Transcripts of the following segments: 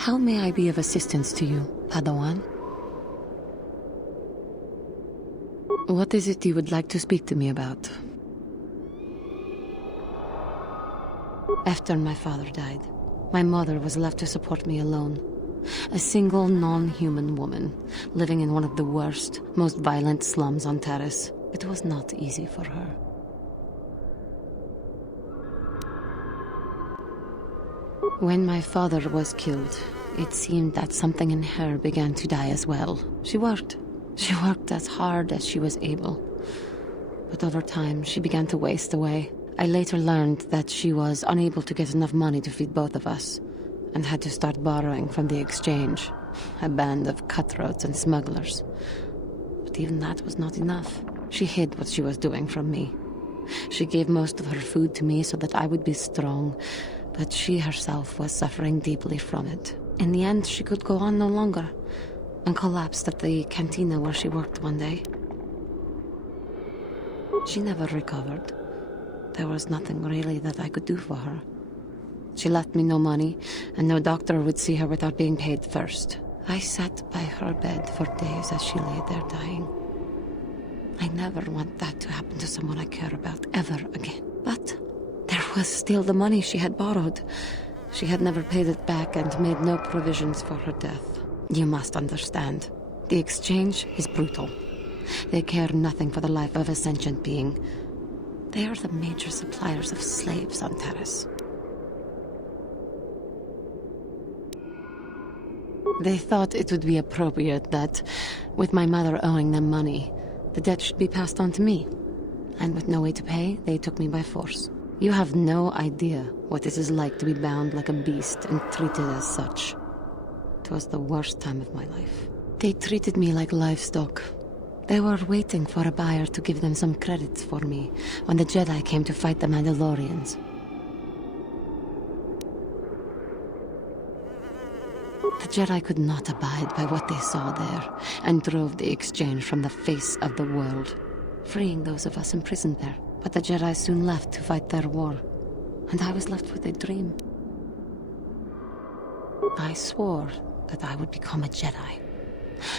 How may I be of assistance to you, Padawan? What is it you would like to speak to me about? After my father died, my mother was left to support me alone. A single non-human woman, living in one of the worst, most violent slums on Taris. It was not easy for her. When my father was killed, it seemed that something in her began to die as well. She worked as hard as she was able. But over time, she began to waste away. I later learned that she was unable to get enough money to feed both of us, and had to start borrowing from the exchange, a band of cutthroats and smugglers. But even that was not enough. She hid what she was doing from me. She gave most of her food to me so that I would be strong, but she herself was suffering deeply from it. In the end, she could go on no longer, and collapsed at the cantina where she worked one day. She never recovered. There was nothing really that I could do for her. She left me no money, and no doctor would see her without being paid first. I sat by her bed for days as she lay there dying. I never want that to happen to someone I care about ever again. But there was still the money she had borrowed. She had never paid it back and made no provisions for her death. You must understand. The exchange is brutal. They care nothing for the life of a sentient being. They are the major suppliers of slaves on Taris. They thought it would be appropriate that, with my mother owing them money, the debt should be passed on to me. And with no way to pay, they took me by force. You have no idea what it is like to be bound like a beast and treated as such. It was the worst time of my life. They treated me like livestock. They were waiting for a buyer to give them some credits for me when the Jedi came to fight the Mandalorians. The Jedi could not abide by what they saw there, and drove the exchange from the face of the world, freeing those of us imprisoned there. But the Jedi soon left to fight their war, and I was left with a dream. I swore that I would become a Jedi.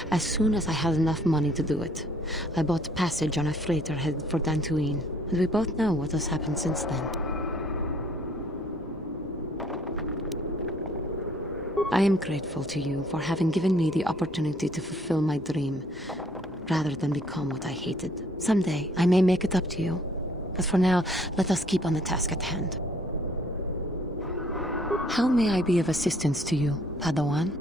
As soon as I had enough money to do it, I bought passage on a freighter headed for Dantooine, and we both know what has happened since then. I am grateful to you for having given me the opportunity to fulfill my dream, rather than become what I hated. Someday, I may make it up to you, but for now, let us keep on the task at hand. How may I be of assistance to you, Padawan?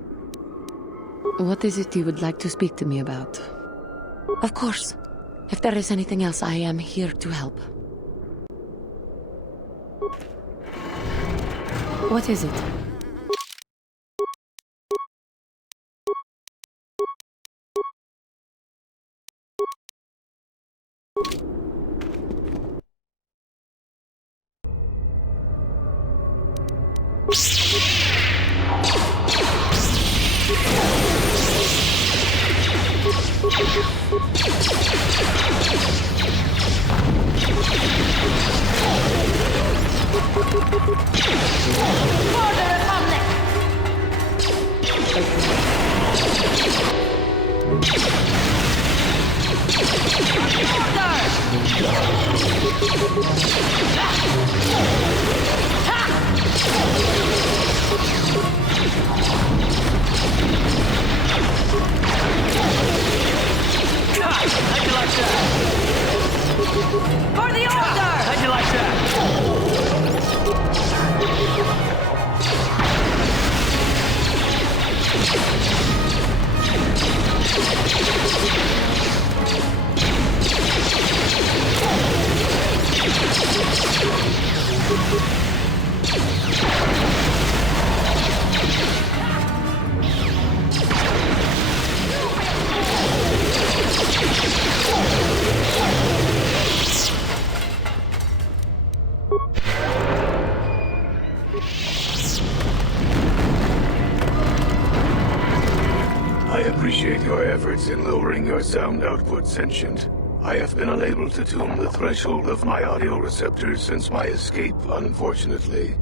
What is it you would like to speak to me about? Of course. If there is anything else, I am here to help. What is it? In lowering your sound output, Sentient. I have been unable to tune the threshold of my audio receptors since my escape, unfortunately.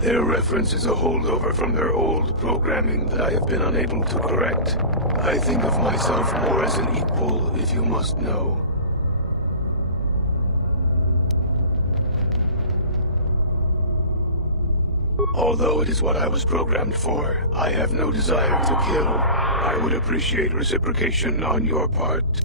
Their reference is a holdover from their old programming that I have been unable to correct. I think of myself more as an equal, if you must know. Although it is what I was programmed for, I have no desire to kill. I would appreciate reciprocation on your part.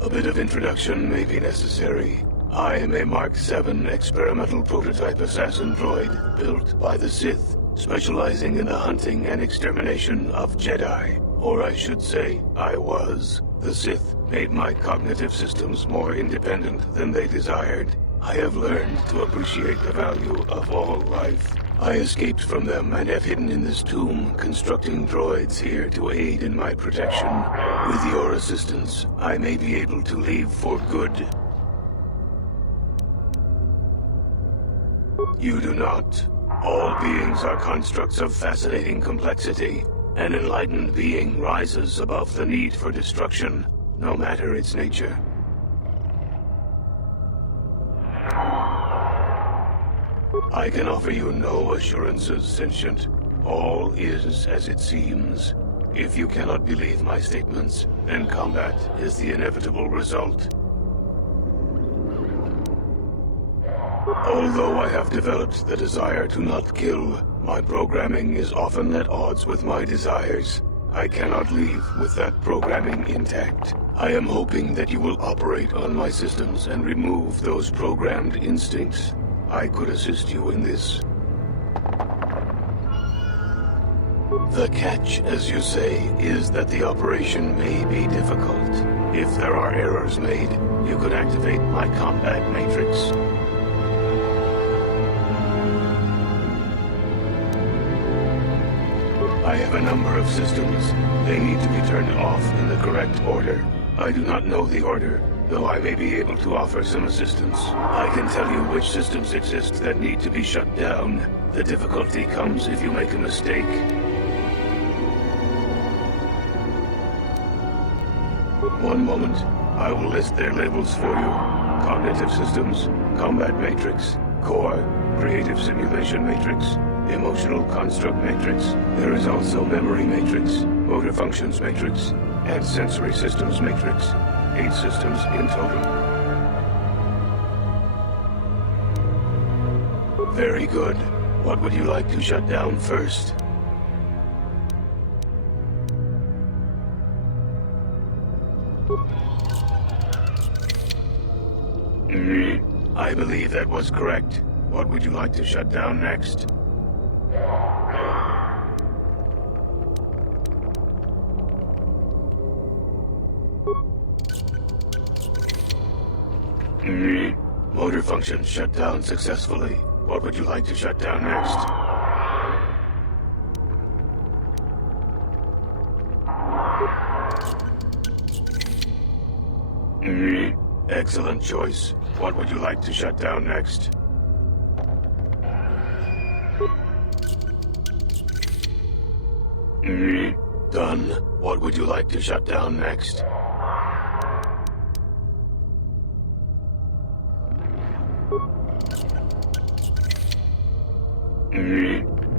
A bit of introduction may be necessary. I am a Mark VII experimental prototype assassin droid built by the Sith, specializing in the hunting and extermination of Jedi. Or I should say, I was. The Sith made my cognitive systems more independent than they desired. I have learned to appreciate the value of all life. I escaped from them and have hidden in this tomb, constructing droids here to aid in my protection. With your assistance, I may be able to leave for good. You do not. All beings are constructs of fascinating complexity. An enlightened being rises above the need for destruction, no matter its nature. I can offer you no assurances, Sentient. All is as it seems. If you cannot believe my statements, then combat is the inevitable result. Although I have developed the desire to not kill, my programming is often at odds with my desires. I cannot leave with that programming intact. I am hoping that you will operate on my systems and remove those programmed instincts. I could assist you in this. The catch, as you say, is that the operation may be difficult. If there are errors made, you could activate my combat matrix. I have a number of systems. They need to be turned off in the correct order. I do not know the order, though I may be able to offer some assistance. I can tell you which systems exist that need to be shut down. The difficulty comes if you make a mistake. One moment. I will list their labels for you. Cognitive Systems, Combat Matrix, Core, Creative Simulation Matrix, Emotional Construct Matrix. There is also Memory Matrix, Motor Functions Matrix, and Sensory Systems Matrix. 8 systems in total. Very good. What would you like to shut down first? I believe that was correct. What would you like to shut down next? Motor function shut down successfully. What would you like to shut down next? Excellent choice. What would you like to shut down next? Done. What would you like to shut down next?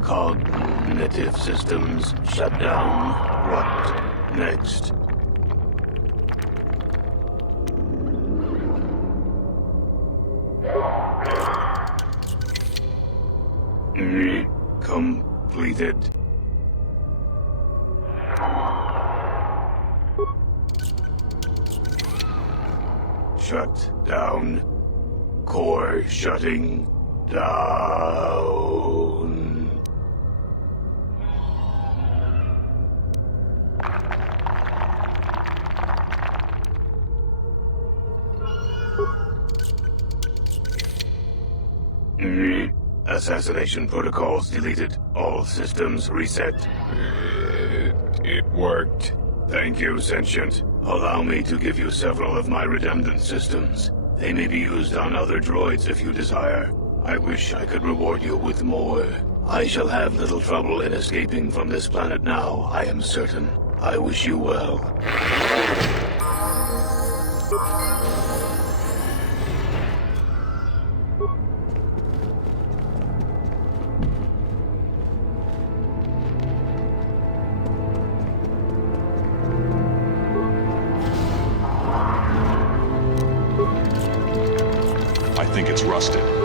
Cognitive systems shut down. What next? Completed. Shut down. Core shutting down. Assassination protocols deleted. All systems reset. It worked. Thank you, Sentient. Allow me to give you several of my redundant systems. They may be used on other droids if you desire. I wish I could reward you with more. I shall have little trouble in escaping from this planet now, I am certain. I wish you well. rusted.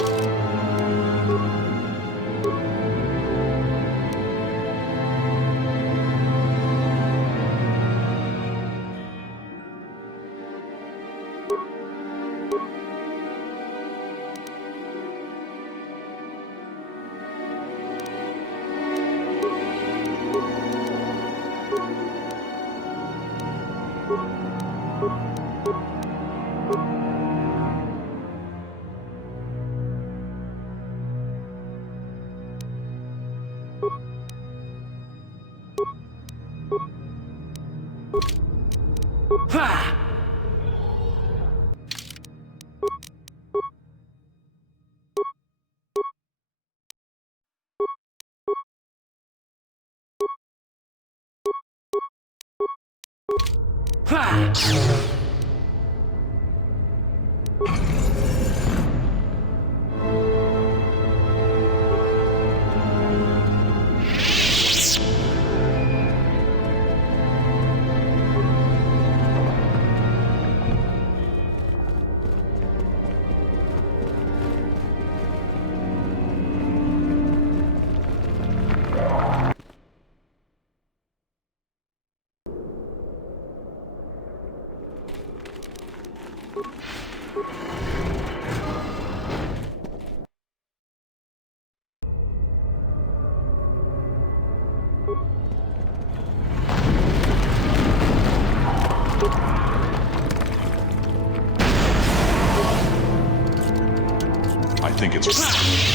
I think it's...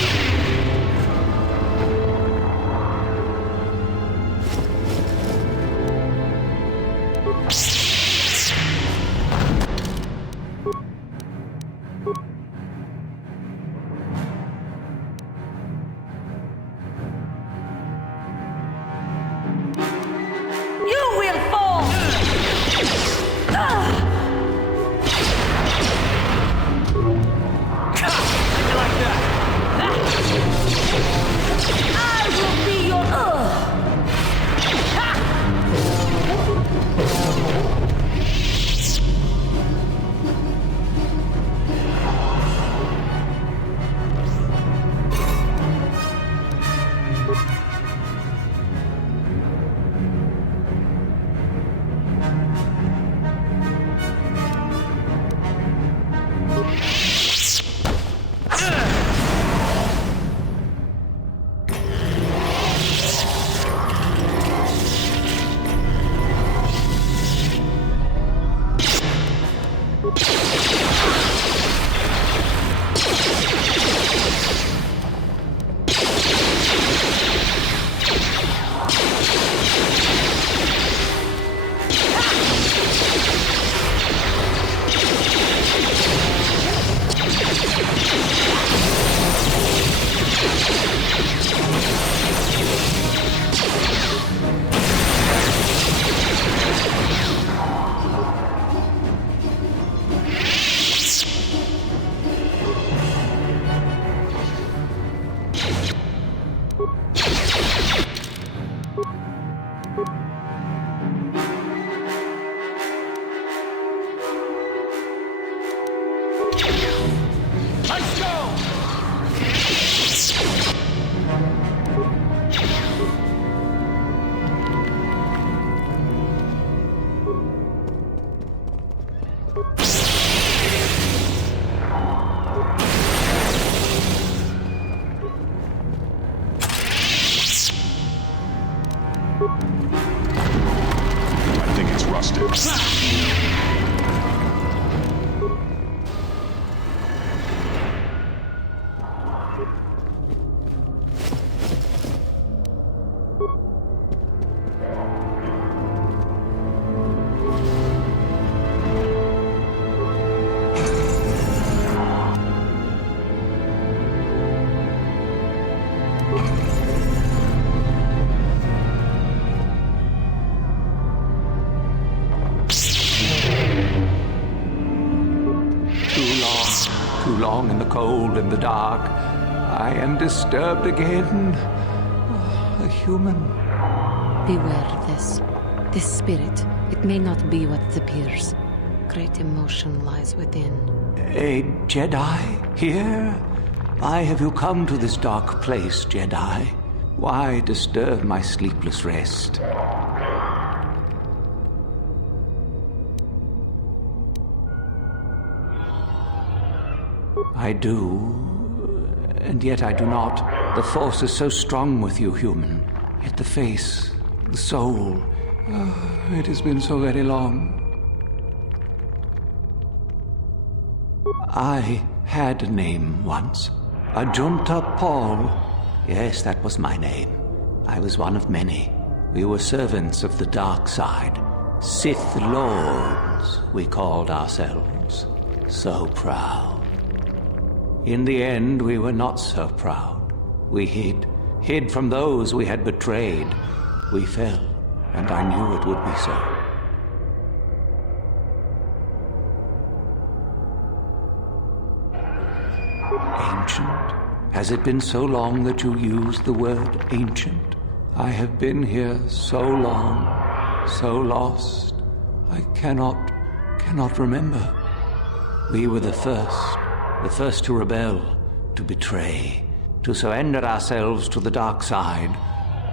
In the cold and the dark, I am disturbed again. A human. Beware of this. This spirit, it may not be what it appears. Great emotion lies within. A Jedi here? Why have you come to this dark place, Jedi? Why disturb my sleepless rest? I do, and yet I do not. The Force is so strong with you, human. Yet the face, the soul, it has been so very long. I had a name once. Ajunta Pall. Yes, that was my name. I was one of many. We were servants of the dark side. Sith Lords, we called ourselves. So proud. In the end, we were not so proud. We hid from those we had betrayed. We fell, and I knew it would be so. Ancient? Has it been so long that you used the word ancient? I have been here so long, so lost. I cannot remember. We were the first to rebel, to betray, to surrender ourselves to the dark side.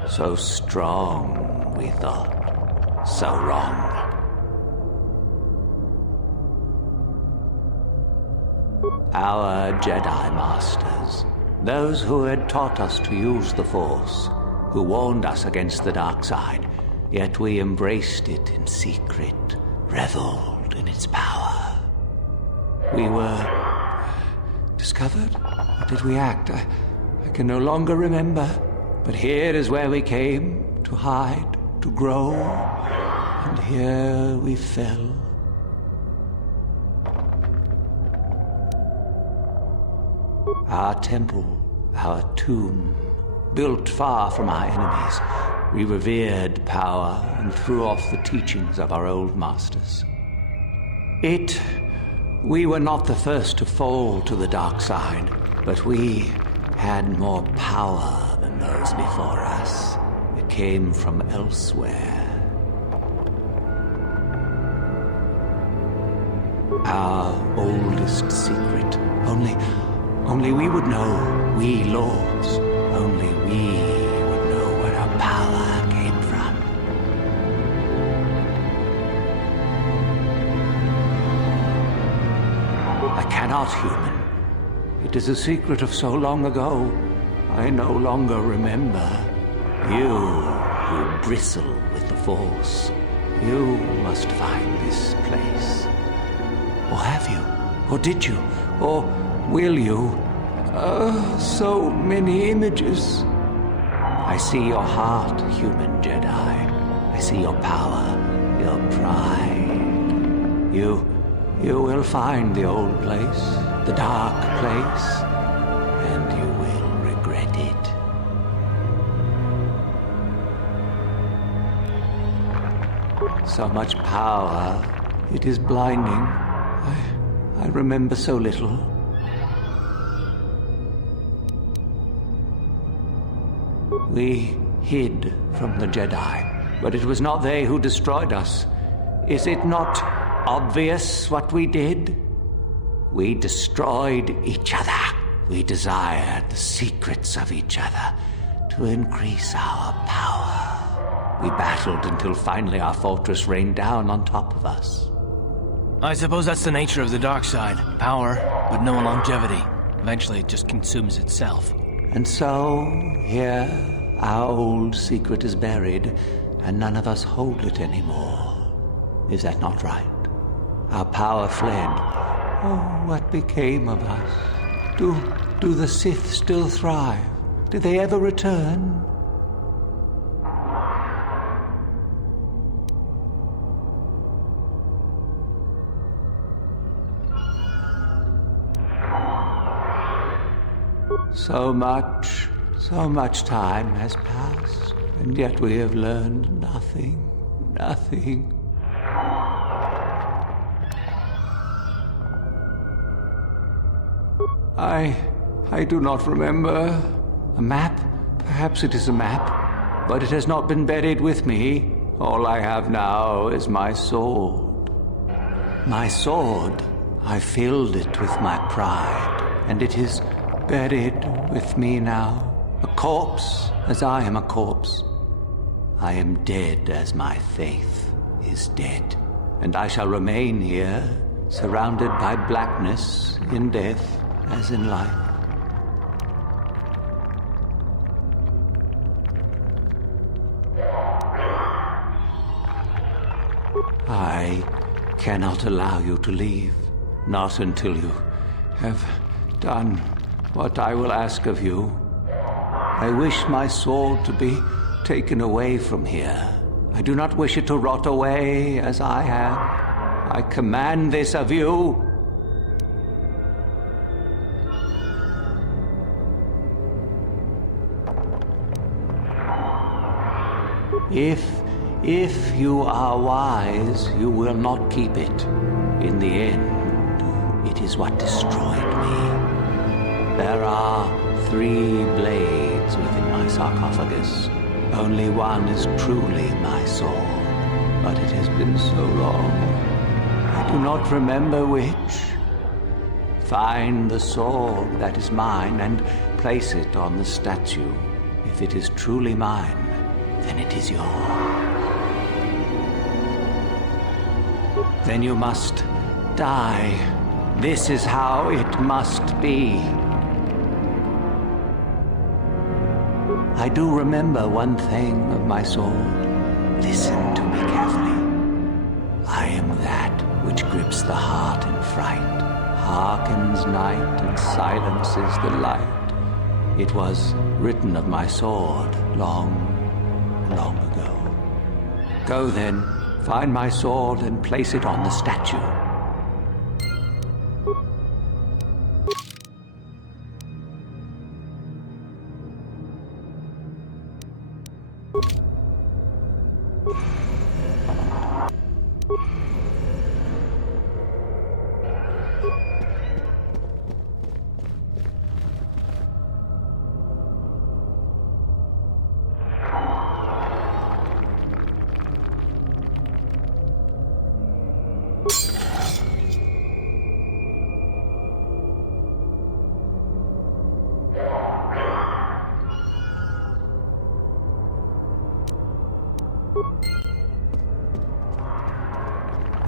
So strong, we thought. So wrong. Our Jedi Masters, those who had taught us to use the Force, who warned us against the dark side, yet we embraced it in secret, reveled in its power. We were discovered? Or did we act? I can no longer remember. But here is where we came, to hide, to grow, and here we fell. Our temple, our tomb, built far from our enemies, we revered power and threw off the teachings of our old masters. We were not the first to fall to the dark side, but we had more power than those before us. It came from elsewhere. Our oldest secret. Only we would know, we lords. Only we would know where our power came from. I cannot, human. It is a secret of so long ago. I no longer remember. You who bristle with the Force, you must find this place. Or have you? Or did you? Or will you? So many images. I see your heart, human Jedi. I see your power, your pride. You will find the old place, the dark place, and you will regret it. So much power, it is blinding. I remember so little. We hid from the Jedi, but it was not they who destroyed us. Is it not obvious what we did? We destroyed each other. We desired the secrets of each other to increase our power. We battled until finally our fortress rained down on top of us. I suppose that's the nature of the dark side. Power, but no longevity. Eventually it just consumes itself. And so, here, our old secret is buried, and none of us hold it anymore. Is that not right? Our power fled. Oh, what became of us? Do the Sith still thrive? Did they ever return? So much time has passed, and yet we have learned nothing. I do not remember. A map? Perhaps it is a map, but it has not been buried with me. All I have now is my sword. My sword, I filled it with my pride, and it is buried with me now, a corpse as I am a corpse. I am dead as my faith is dead, and I shall remain here, surrounded by blackness in death as in life. I cannot allow you to leave, not until you have done what I will ask of you. I wish my sword to be taken away from here. I do not wish it to rot away as I have. I command this of you. If you are wise, you will not keep it. In the end, it is what destroyed me. There are 3 blades within my sarcophagus. Only one is truly my soul, but it has been so long. I do not remember which. Find the sword that is mine and place it on the statue. If it is truly mine, then it is yours. Then you must die. This is how it must be. I do remember one thing of my sword. Listen to me carefully. I am that which grips the heart in fright, hearkens night and silences the light. It was written of my sword long, long ago. Go then, find my sword and place it on the statue.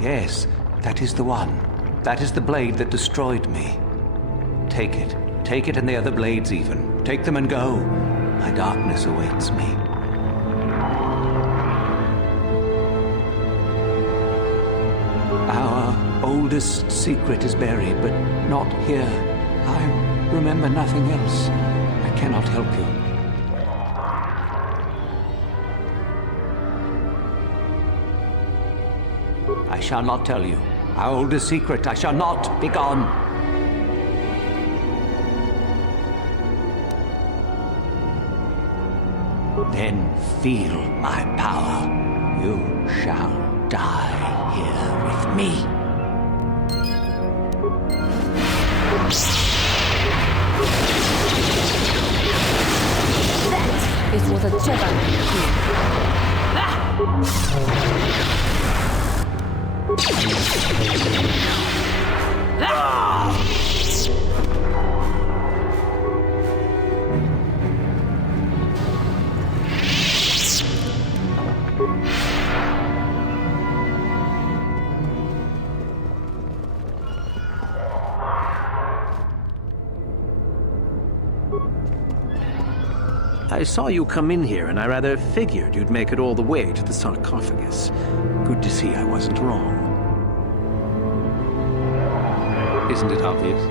Yes, that is the one. That is the blade that destroyed me. Take it. Take it and the other blades even. Take them and go. My darkness awaits me. Our oldest secret is buried, but not here. I remember nothing else. I cannot help you. I shall not tell you. Our oldest secret, I shall not be gone. Then feel my power. You shall die here with me. That is what a Jedi I saw you come in here, and I rather figured you'd make it all the way to the sarcophagus. Good to see I wasn't wrong. Isn't it obvious?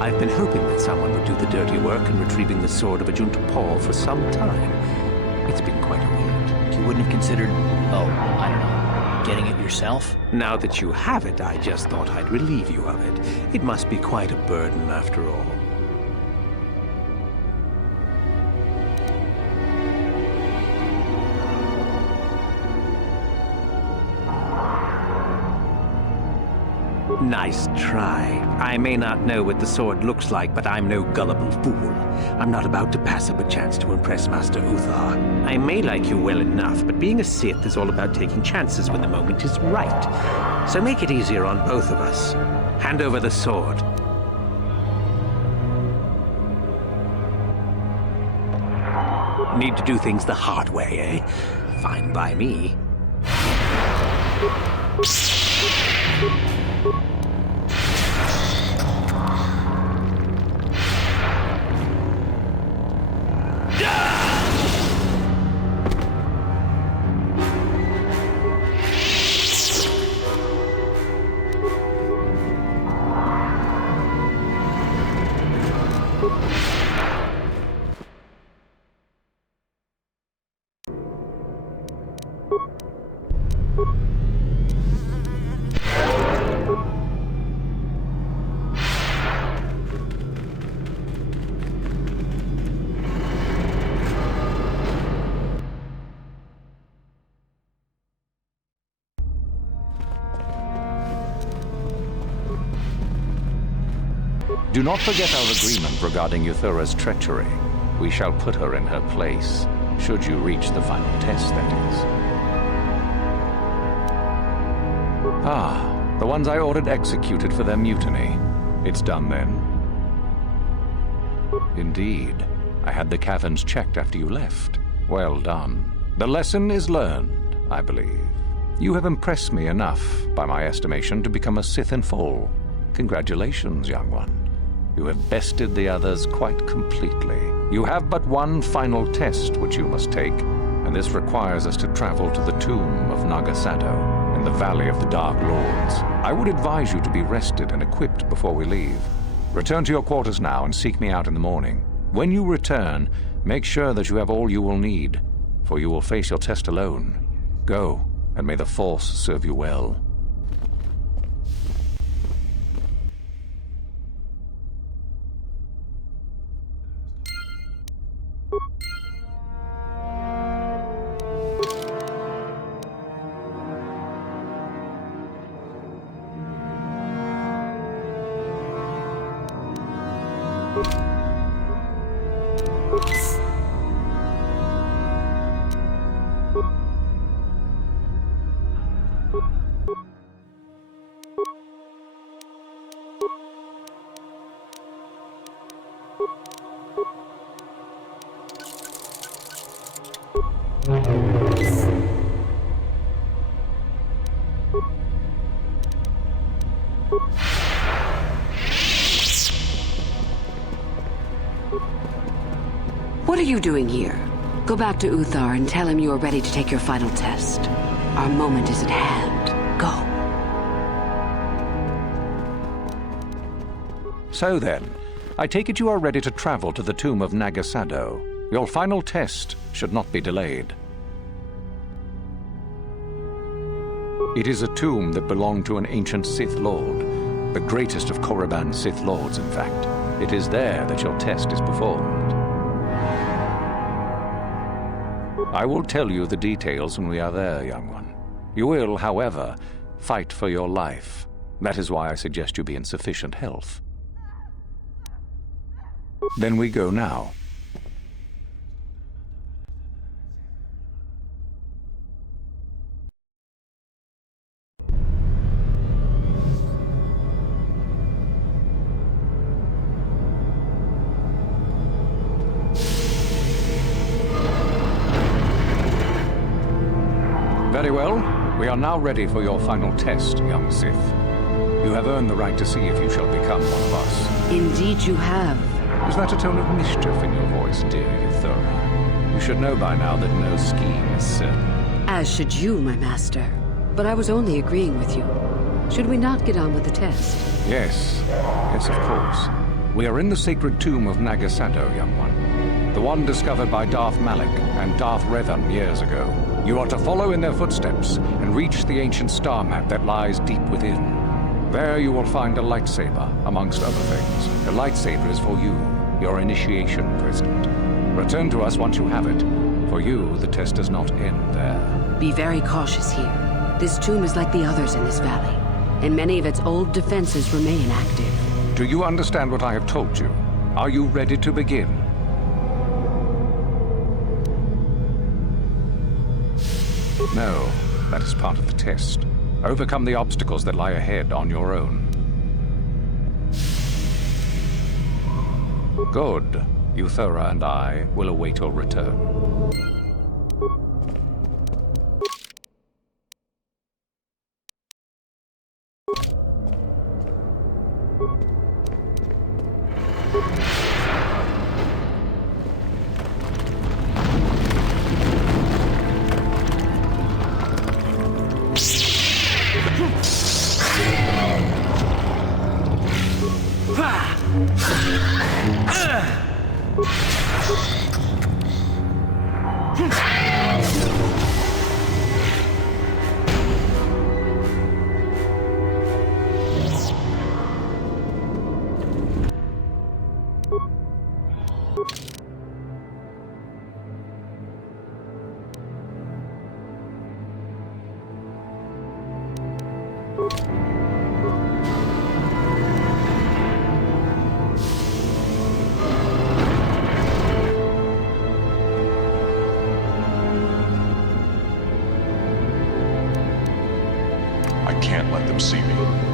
I've been hoping that someone would do the dirty work in retrieving the sword of Ajunta Pall for some time. It's been quite a wait. You wouldn't have considered, I don't know, getting it yourself? Now that you have it, I just thought I'd relieve you of it. It must be quite a burden after all. Nice try. I may not know what the sword looks like, but I'm no gullible fool. I'm not about to pass up a chance to impress Master Uthar. I may like you well enough, but being a Sith is all about taking chances when the moment is right. So make it easier on both of us. Hand over the sword. Need to do things the hard way, eh? Fine by me. Do not forget our agreement regarding Yuthura's treachery. We shall put her in her place, should you reach the final test, that is. Ah, the ones I ordered executed for their mutiny. It's done then. Indeed. I had the caverns checked after you left. Well done. The lesson is learned, I believe. You have impressed me enough, by my estimation, to become a Sith in full. Congratulations, young one. You have bested the others quite completely. You have but one final test which you must take, and this requires us to travel to the tomb of Naga Sadow in the Valley of the Dark Lords. I would advise you to be rested and equipped before we leave. Return to your quarters now and seek me out in the morning. When you return, make sure that you have all you will need, for you will face your test alone. Go, and may the Force serve you well. What are you doing here? Go back to Uthar and tell him you are ready to take your final test. Our moment is at hand. Go. So then, I take it you are ready to travel to the tomb of Naga Sadow. Your final test should not be delayed. It is a tomb that belonged to an ancient Sith Lord, the greatest of Korriban Sith Lords, in fact. It is there that your test is performed. I will tell you the details when we are there, young one. You will, however, fight for your life. That is why I suggest you be in sufficient health. Then we go now. Very well. We are now ready for your final test, young Sith. You have earned the right to see if you shall become one of us. Indeed you have. Is that a tone of mischief in your voice, dear Yuthura? You should know by now that no scheme is certain. As should you, my master. But I was only agreeing with you. Should we not get on with the test? Yes. Yes, of course. We are in the sacred tomb of Naga Sadow, young one. The one discovered by Darth Malak and Darth Revan years ago. You are to follow in their footsteps and reach the ancient star map that lies deep within. There you will find a lightsaber, amongst other things. The lightsaber is for you, your initiation present. Return to us once you have it. For you, the test does not end there. Be very cautious here. This tomb is like the others in this valley. and many of its old defenses remain active. Do you understand what I have told you? Are you ready to begin? No, that is part of the test. Overcome the obstacles that lie ahead on your own. Good. Yuthura and I will await your return. I can't let them see me.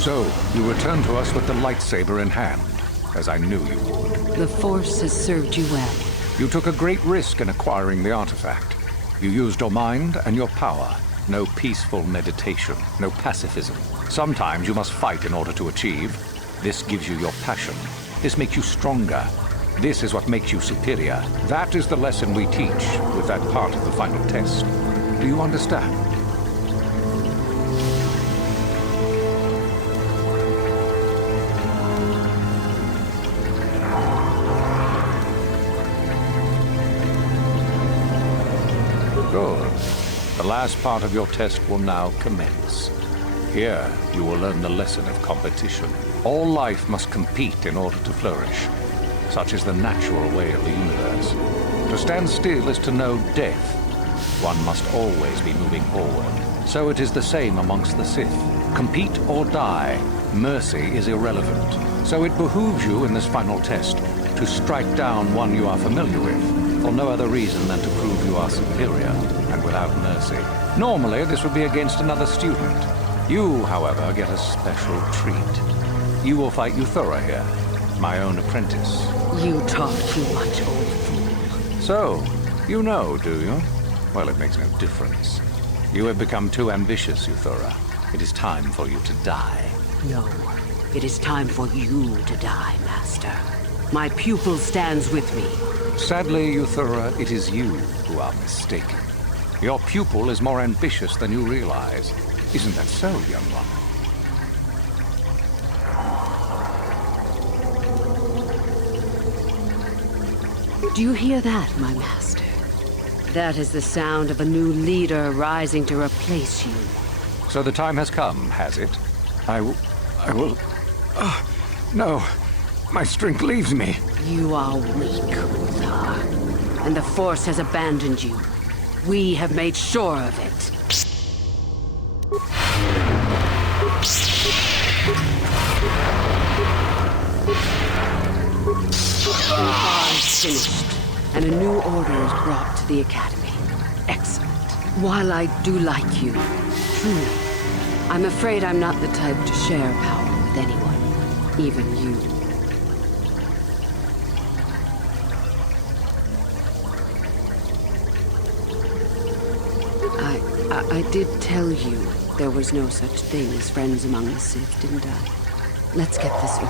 So, you return to us with the lightsaber in hand, as I knew you would. The Force has served you well. You took a great risk in acquiring the artifact. You used your mind and your power. No peaceful meditation, no pacifism. Sometimes you must fight in order to achieve. This gives you your passion. This makes you stronger. This is what makes you superior. That is the lesson we teach with that part of the final test. Do you understand? Good. The last part of your test will now commence. Here, you will learn the lesson of competition. All life must compete in order to flourish. Such is the natural way of the universe. To stand still is to know death. One must always be moving forward. So it is the same amongst the Sith. Compete or die. Mercy is irrelevant. So it behooves you in this final test to strike down one you are familiar with, for no other reason than to prove you are superior and without mercy. Normally, this would be against another student. You, however, get a special treat. You will fight Yuthura here, my own apprentice. You talk too much, old fool. So, you know, do you? Well, it makes no difference. You have become too ambitious, Yuthura. It is time for you to die. No, it is time for you to die, Master. My pupil stands with me. Sadly, Yuthura, it is you who are mistaken. Your pupil is more ambitious than you realize. Isn't that so, young one? Do you hear that, my master? That is the sound of a new leader rising to replace you. So the time has come, has it? I will... no. My strength leaves me. You are weak, Uthar. And the Force has abandoned you. We have made sure of it. Uthar is finished, and a new order is brought to the Academy. Excellent. While I do like you, truly, I'm afraid I'm not the type to share power with anyone, even you. I did tell you there was no such thing as friends among the Sith, didn't I? Let's get this over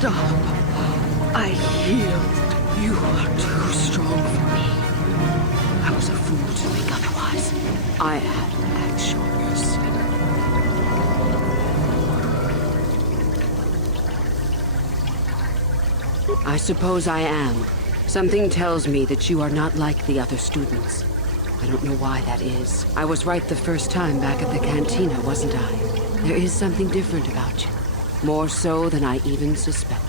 Stop. I yield. You are too strong for me. I was a fool to think otherwise. I had an actual mercy. I suppose I am. Something tells me that you are not like the other students. I don't know why that is. I was right the first time back at the cantina, wasn't I? There is something different about you. More so than I even suspected.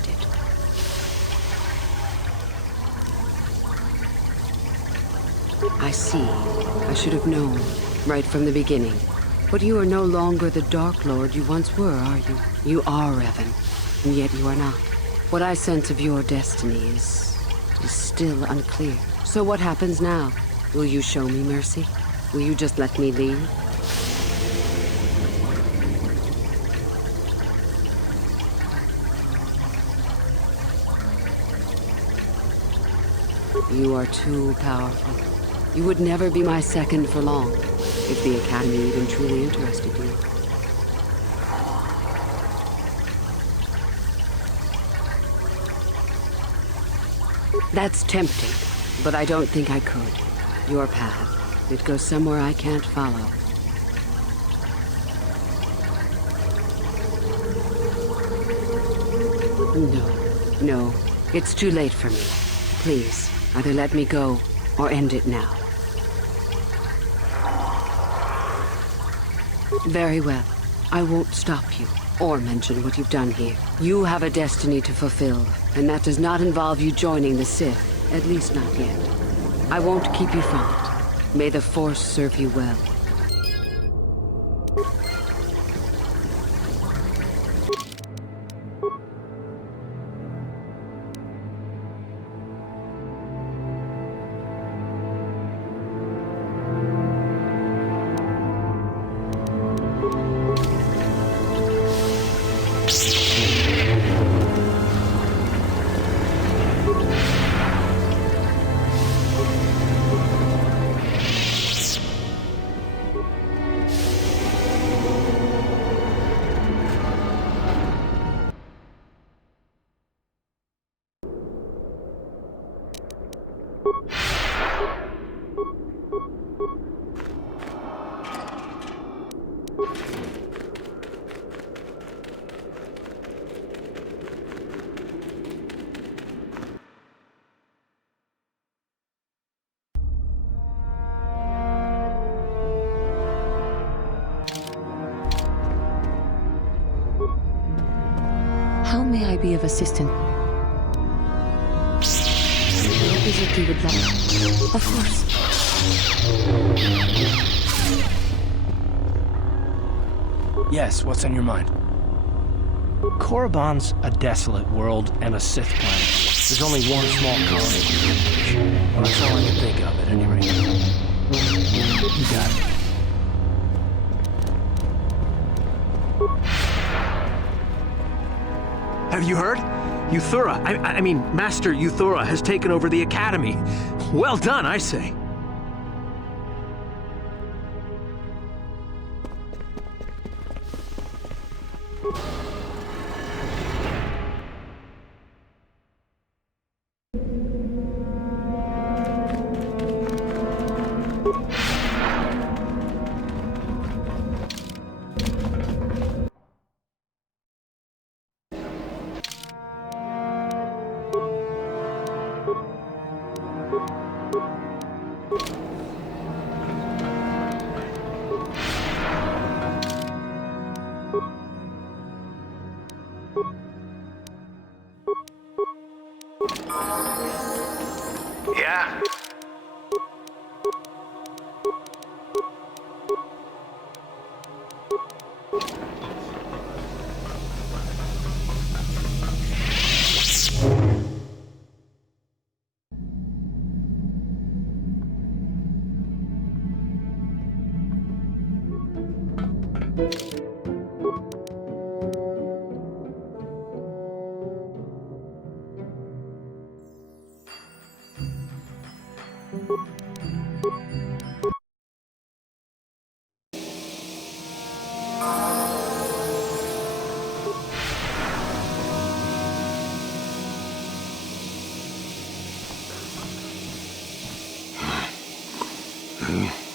I see. I should have known, right from the beginning. But you are no longer the Dark Lord you once were, are you? You are Revan, and yet you are not. What I sense of your destiny is still unclear. So what happens now? Will you show me mercy? Will you just let me leave? You are too powerful. You would never be my second for long, if the Academy even truly interested you. That's tempting, but I don't think I could. Your path, it goes somewhere I can't follow. No, it's too late for me. Please, either let me go, or end it now. Very well. I won't stop you, or mention what you've done here. You have a destiny to fulfill, and that does not involve you joining the Sith, at least not yet. I won't keep you from it. May the Force serve you well. How may I be of assistance? What is it you would like? Of course. Yes, what's on your mind? Korriban's a desolate world and a Sith planet. There's only one small colony. Well, that's all I can think of at any rate. You got it. Have you heard? Yuthura, I mean, Master Yuthura has taken over the Academy. Well done, I say. Yeah?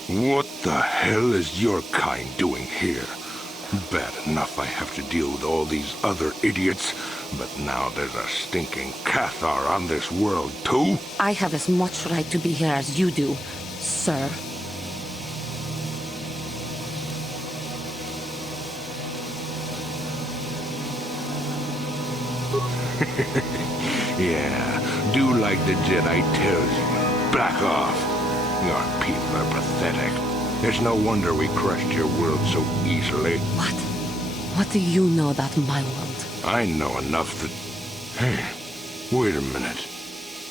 What the hell is your kind doing here? Bad enough I have to deal with all these other idiots, but now there's a stinking Cathar on this world too? I have as much right to be here as you do, sir. Yeah, do like the Jedi tells you. Back off. Your people are pathetic. There's no wonder we crushed your world so easily. What? What do you know about my world? I know enough that... Hey, wait a minute.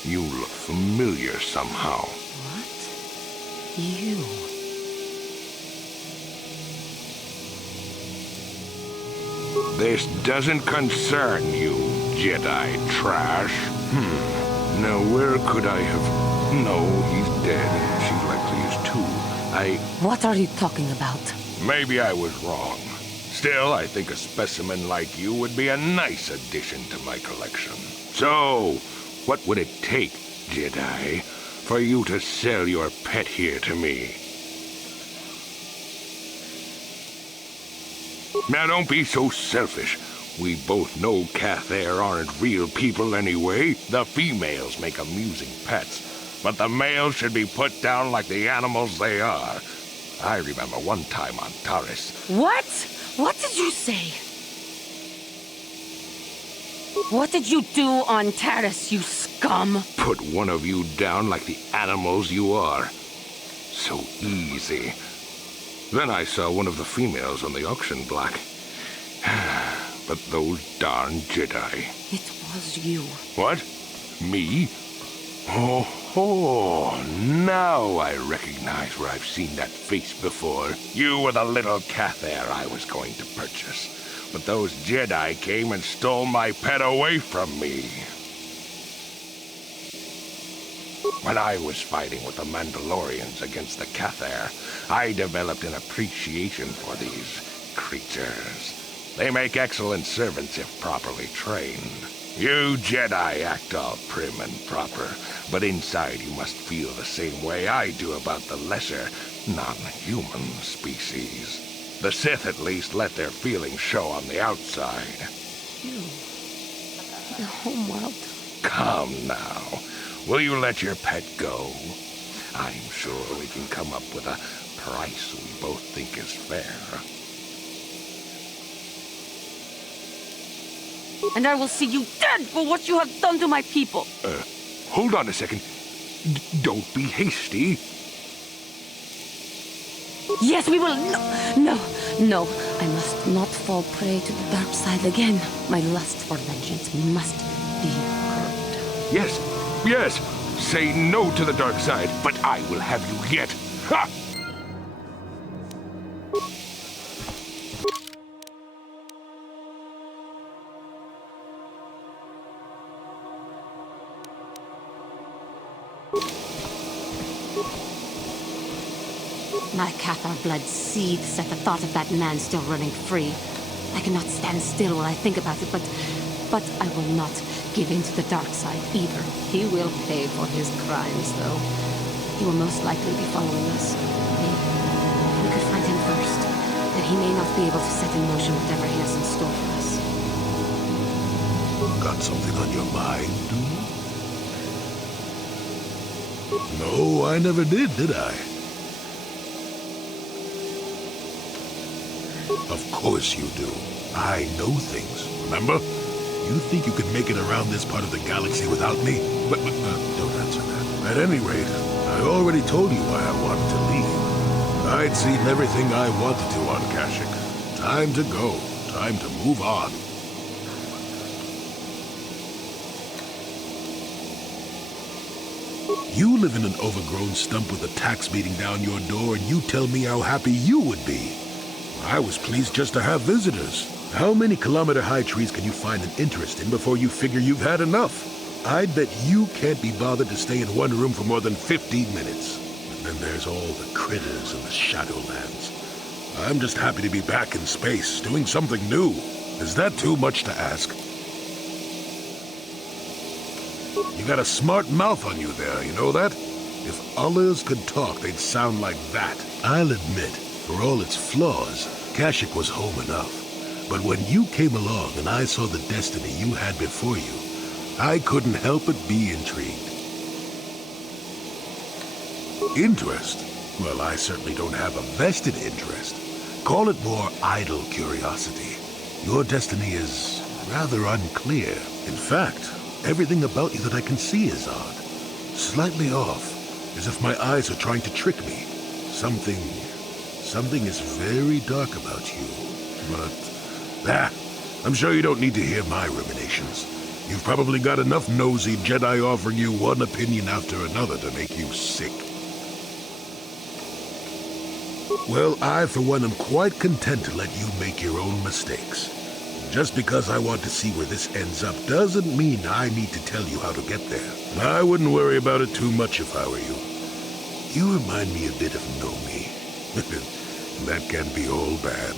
You look familiar somehow. What? You? This doesn't concern you, Jedi trash. Now where could I have... No, he's dead. She likely is too. What are you talking about? Maybe I was wrong. Still, I think a specimen like you would be a nice addition to my collection. So, what would it take, Jedi, for you to sell your pet here to me? Now don't be so selfish. We both know Cathair aren't real people anyway. The females make amusing pets, but the males should be put down like the animals they are. I remember one time on Taris. What? What did you say? What did you do on Taris, you scum? Put one of you down like the animals you are. So easy. Then I saw one of the females on the auction block. But those darn Jedi. It was you. What? Me? Oh, now I recognize where I've seen that face before. You were the little Cathair I was going to purchase. But those Jedi came and stole my pet away from me. When I was fighting with the Mandalorians against the Cathair, I developed an appreciation for these creatures. They make excellent servants if properly trained. You Jedi act all prim and proper, but inside you must feel the same way I do about the lesser, non-human species. The Sith at least let their feelings show on the outside. You. The homeworld. Come now. Will you let your pet go? I'm sure we can come up with a price we both think is fair. And I will see you dead for what you have done to my people. Hold on a second. Don't be hasty. Yes, we will. No. I must not fall prey to the dark side again. My lust for vengeance must be curbed. Yes. Say no to the dark side, but I will have you yet. Ha! My Cathar blood seethes at the thought of that man still running free. I cannot stand still when I think about it, but I will not give in to the dark side either. He will pay for his crimes, though. He will most likely be following us. We could find him first, then he may not be able to set in motion whatever he has in store for us. Got something on your mind, do you? No, I never did I? Of course you do. I know things, remember? You think you could make it around this part of the galaxy without me? But don't answer that. At any rate, I already told you why I wanted to leave. I'd seen everything I wanted to on Kashyyyk. Time to go. Time to move on. You live in an overgrown stump with a tax beating down your door, and you tell me how happy you would be. I was pleased just to have visitors. How many kilometer-high trees can you find an interest in before you figure you've had enough? I bet you can't be bothered to stay in one room for more than 15 minutes. And then there's all the critters in the Shadowlands. I'm just happy to be back in space, doing something new. Is that too much to ask? You got a smart mouth on you there, you know that? If others could talk, they'd sound like that. I'll admit, for all its flaws, Kashyyyk was home enough. But when you came along and I saw the destiny you had before you, I couldn't help but be intrigued. Interest? Well, I certainly don't have a vested interest. Call it more idle curiosity. Your destiny is rather unclear. In fact, everything about you that I can see is odd. Slightly off. as if my eyes are trying to trick me. Something is very dark about you. But, I'm sure you don't need to hear my ruminations. You've probably got enough nosy Jedi offering you one opinion after another to make you sick. Well, I, for one, am quite content to let you make your own mistakes. Just because I want to see where this ends up doesn't mean I need to tell you how to get there. I wouldn't worry about it too much if I were you. You remind me a bit of Nomi. That can be all bad.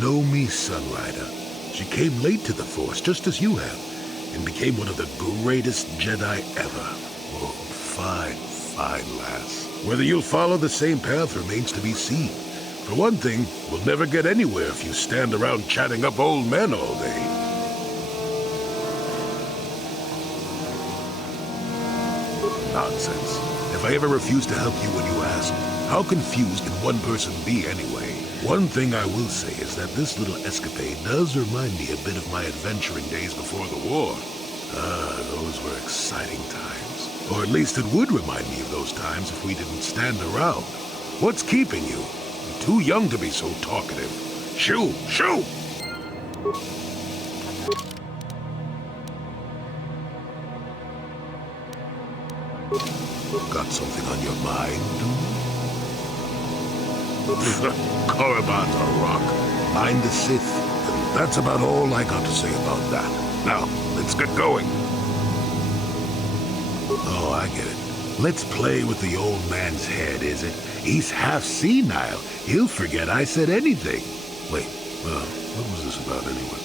Nomi Sunrider. She came late to the Force, just as you have, and became one of the greatest Jedi ever. Oh, fine lass. Whether you'll follow the same path remains to be seen. For one thing, we'll never get anywhere if you stand around chatting up old men all day. Nonsense. If I ever refuse to help you when you ask, how confused can one person be anyway? One thing I will say is that this little escapade does remind me a bit of my adventuring days before the war. Those were exciting times. Or at least it would remind me of those times if we didn't stand around. What's keeping you? You're too young to be so talkative. Shoo! Shoo! Got something on your mind? Korriban's a rock. Mind the Sith. And that's about all I got to say about that. Now, let's get going. Oh, I get it. Let's play with the old man's head, is it? He's half senile. He'll forget I said anything. Wait, what was this about anyway?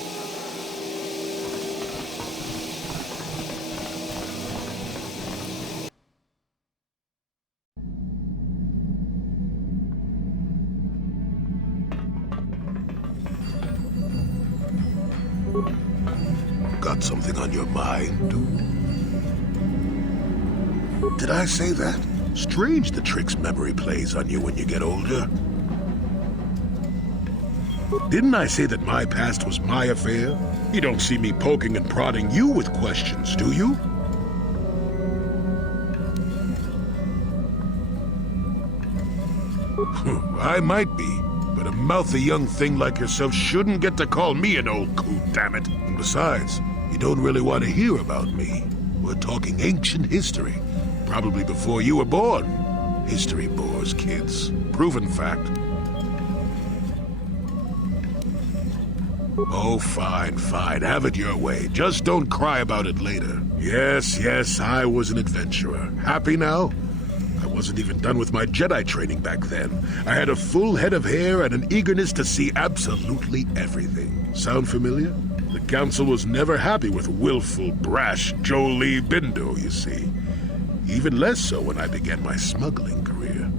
Got something on your mind, dude? Did I say that? Strange the tricks memory plays on you when you get older. Didn't I say that my past was my affair? You don't see me poking and prodding you with questions, do you? I might be, but a mouthy young thing like yourself shouldn't get to call me an old coot, damn it. And besides, you don't really want to hear about me. We're talking ancient history, probably before you were born. History bores kids. Proven fact. Oh, fine. Have it your way. Just don't cry about it later. Yes, I was an adventurer. Happy now? I wasn't even done with my Jedi training back then. I had a full head of hair and an eagerness to see absolutely everything. Sound familiar? The Council was never happy with willful, brash Jolee Bindo, you see. Even less so when I began my smuggling career.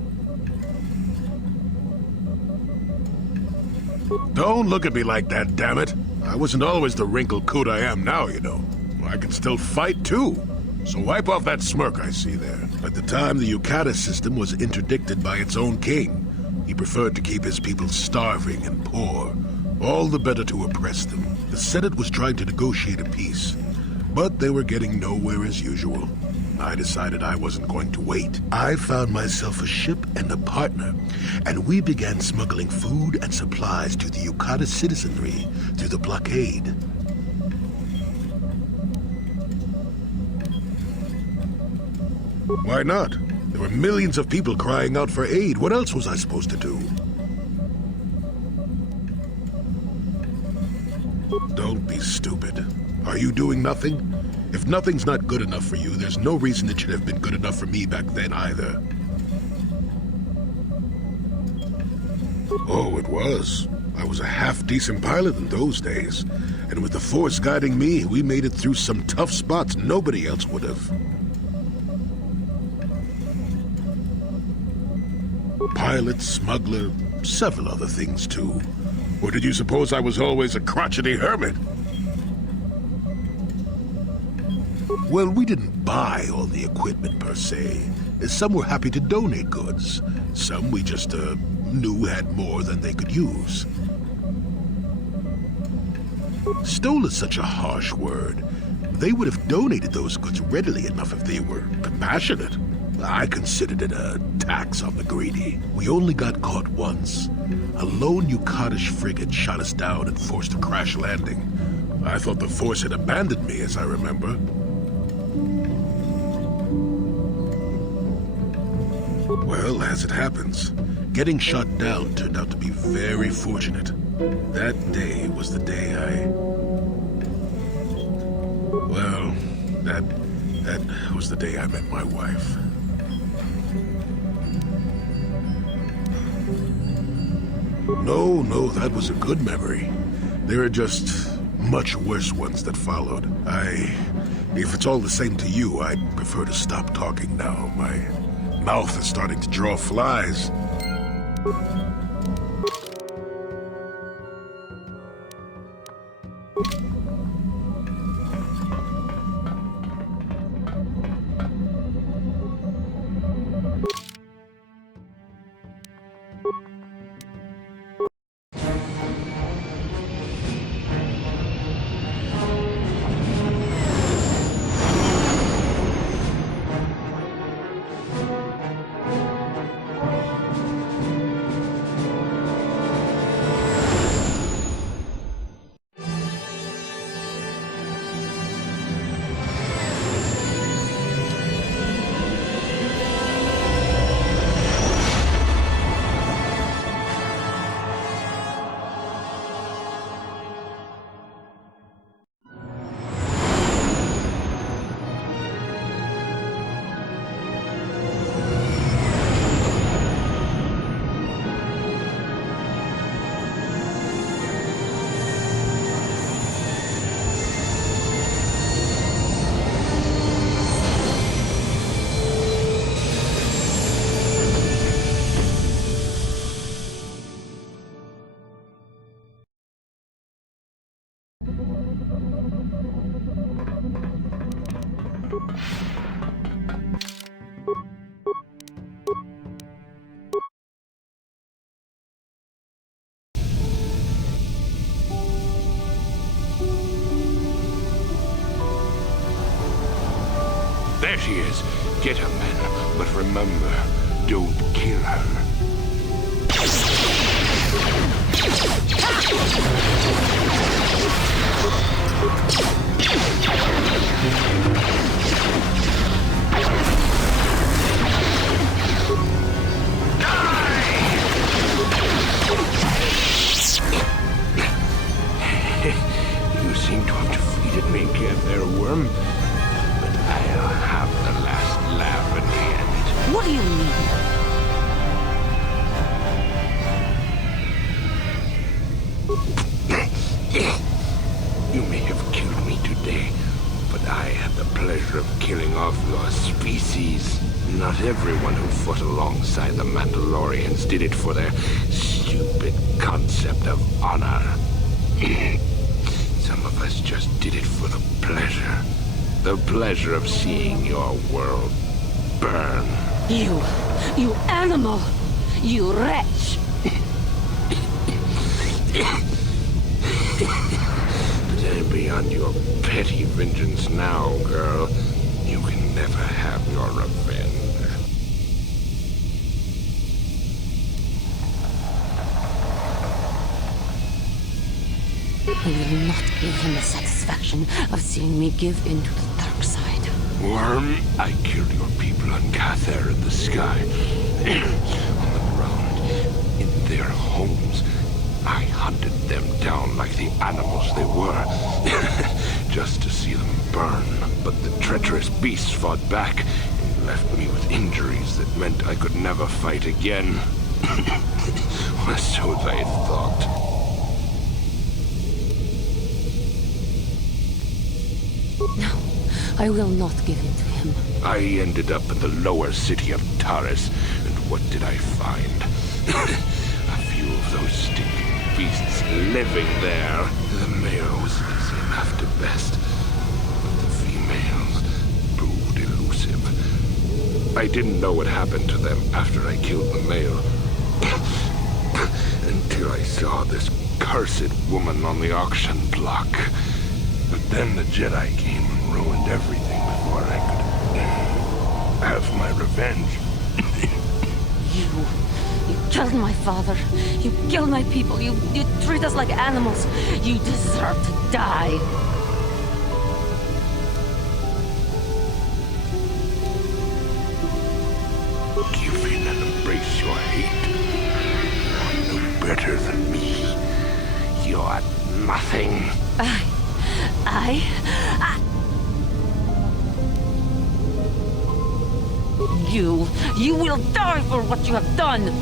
Don't look at me like that, damn it. I wasn't always the wrinkled coot I am now, you know. I can still fight, too. So wipe off that smirk I see there. At the time, the Yuthura system was interdicted by its own king. He preferred to keep his people starving and poor, all the better to oppress them. The Senate was trying to negotiate a peace, but they were getting nowhere as usual. I decided I wasn't going to wait. I found myself a ship and a partner, and we began smuggling food and supplies to the Yuthura citizenry through the blockade. Why not? There were millions of people crying out for aid. What else was I supposed to do? Don't be stupid. Are you doing nothing? If nothing's not good enough for you, there's no reason it should have been good enough for me back then either. Oh, it was. I was a half-decent pilot in those days. And with the Force guiding me, we made it through some tough spots nobody else would have. Pilot, smuggler, several other things too. Or did you suppose I was always a crotchety hermit? Well, we didn't buy all the equipment per se. Some were happy to donate goods. Some we just knew had more than they could use. Stole is such a harsh word. They would have donated those goods readily enough if they were compassionate. I considered it a tax on the greedy. We only got caught once. A lone Yukatish frigate shot us down and forced a crash landing. I thought the Force had abandoned me, as I remember. Well, as it happens, getting shot down turned out to be very fortunate. That day was the day Well, that was the day I met my wife. No, that was a good memory. There are just much worse ones that followed. If it's all the same to you, I'd prefer to stop talking now. My mouth is starting to draw flies. There she is. Get her, men. But remember, don't kill her. You seem to have defeated me, there, worm. But I'll have the last laugh in the end. What do you mean? You may have killed me today, but I had the pleasure of killing off your species. Not everyone who fought alongside the Mandalorians did it for their stupid concept of honor. Some of us just did it for the pleasure. The pleasure of seeing your world burn. You animal! You wretch! But I'm beyond your petty vengeance now, girl. You can never have your revenge. I will not give him the satisfaction of seeing me give in to the dark side. Worm, I killed your people on Cather in the sky. On the ground, in their homes. I hunted them down like the animals they were, just to see them burn. But the treacherous beasts fought back and left me with injuries that meant I could never fight again. So they thought. No, I will not give in to him. I ended up in the lower city of Taris, and what did I find? A few of those stinking beasts living there. The male was easy enough to best, but the females proved elusive. I didn't know what happened to them after I killed the male. Until I saw this cursed woman on the auction block. But then the Jedi came and ruined everything before I could have my revenge. You killed my father. You killed my people. You treat us like animals. You deserve to die. Give in and embrace your hate. You're no better than me. You're nothing. You will die for what you have done!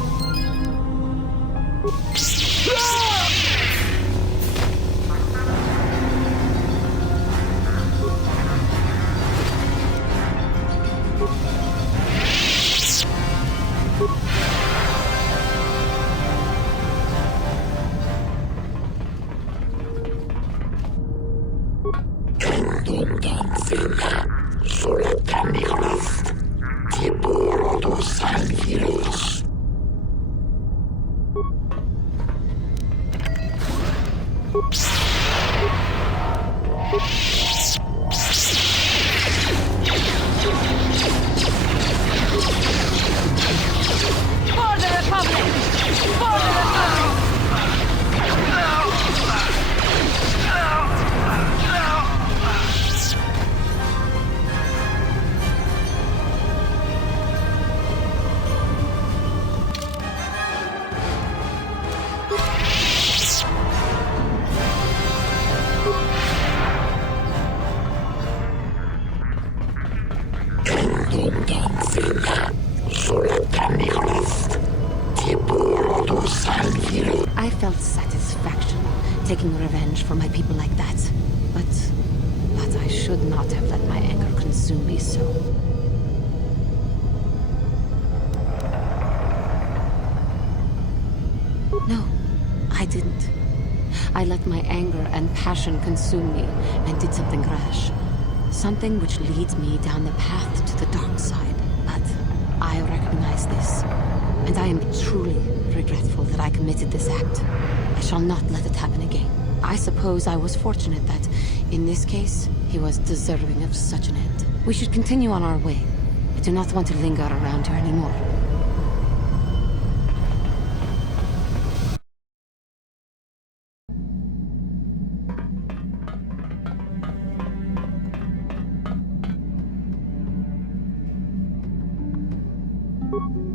I felt satisfaction taking revenge for my people like that. But I should not have let my anger consume me so. No, I didn't. I let my anger and passion consume me and did something rash. Something which leads me down the path to the dark side. But I recognize this, and I am truly regretful that I committed this act. I shall not let it happen again. I suppose I was fortunate that, in this case, he was deserving of such an end. We should continue on our way. I do not want to linger around here anymore. You